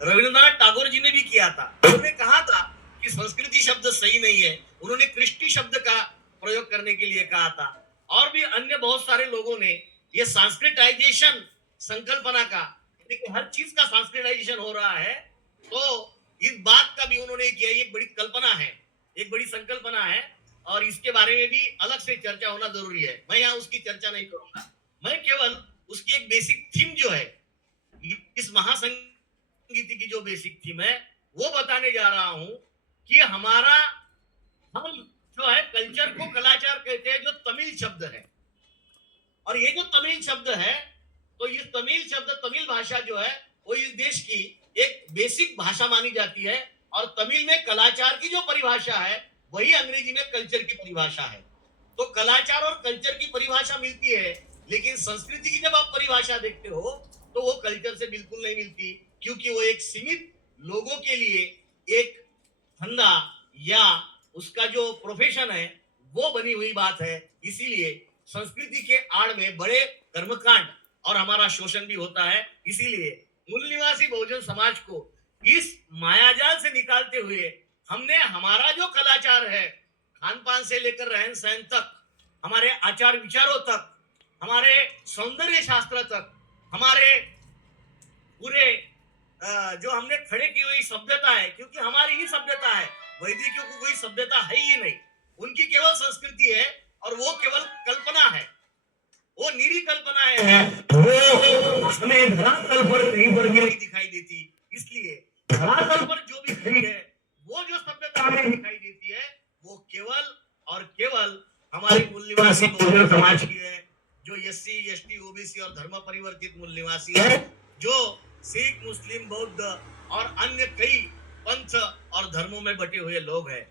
रविन्द्रनाथ टैगोर जी ने भी किया था। उन्होंने कहा था कि संस्कृति शब्द सही नहीं है। उन्होंने कृष्टि शब्द का प्रयोग करने के लिए कहा था। और भी अन्य बहुत सारे लोगों ने ये सांस्कृटाइजेशन संकल्पना का, यानी कि हर चीज का सांस्कृटाइजेशन हो रहा है, तो इस बात का भी उन्होंने किया। ये एक बड़ी कल्पना है, एक बड़ी संकल्पना है, और इसके बारे में भी अलग से चर्चा होना जरूरी है। मैं यहाँ उसकी चर्चा नहीं करूंगा। मैं केवल उसकी एक बेसिक थीम जो है, इस महासंगीति की जो बेसिक थीम है, वो बताने जा रहा हूं कि हमारा, हम जो है कल्चर को कलाचार कहते हैं, जो तमिल शब्द है। और ये जो तमिल शब्द है, तो ये तमिल शब्द, तमिल भाषा जो है, वो इस देश की एक बेसिक भाषा मानी जाती है। और तमिल में कलाचार की जो परिभाषा है, वही अंग्रेजी में कल्चर की परिभाषा है। तो कलाचार और कल्चर की परिभाषा मिलती है, लेकिन संस्कृति की जब आप परिभाषा देखते हो, तो वो कल्चर से बिल्कुल नहीं मिलती, क्योंकि वो एक सीमित लोगों के लिए एक धंधा या उसका जो प्रोफेशन है, वो बनी हुई बात है। इसीलिए संस्कृति के आड़ में बड़े कर्मकांड और हमारा शोषण भी होता है। इसीलिए मूल निवासी बहुजन समाज को इस मायाजाल से निकालते हुए हमने हमारा जो कलाचार है, खान पान से लेकर रहन सहन तक, हमारे आचार विचारों तक, हमारे सौंदर्य शास्त्र तक, हमारे पूरे जो हमने खड़े की हुई सभ्यता है, क्योंकि हमारी ही सभ्यता है, वैदिकों को कोई सभ्यता है ही नहीं। उनकी केवल संस्कृति है, और वो केवल कल्पना है, वो निरी कल्पनाएं हैं। वो हमें धरातल पर कहीं पर भी नहीं दिखाई देती। इसलिए धरातल पर जो भी खड़ी है, वो जो सभ्यता हमें दिखाई देती है, वो केवल और केवल हमारे मूल निवासी बहुजन समाज की है, जो एससी एसटी ओबीसी और धर्म परिवर्तित मूल निवासी है, जो सिख मुस्लिम बौद्ध और अन्य कई पंथ और धर्मों में बटे हुए लोग हैं।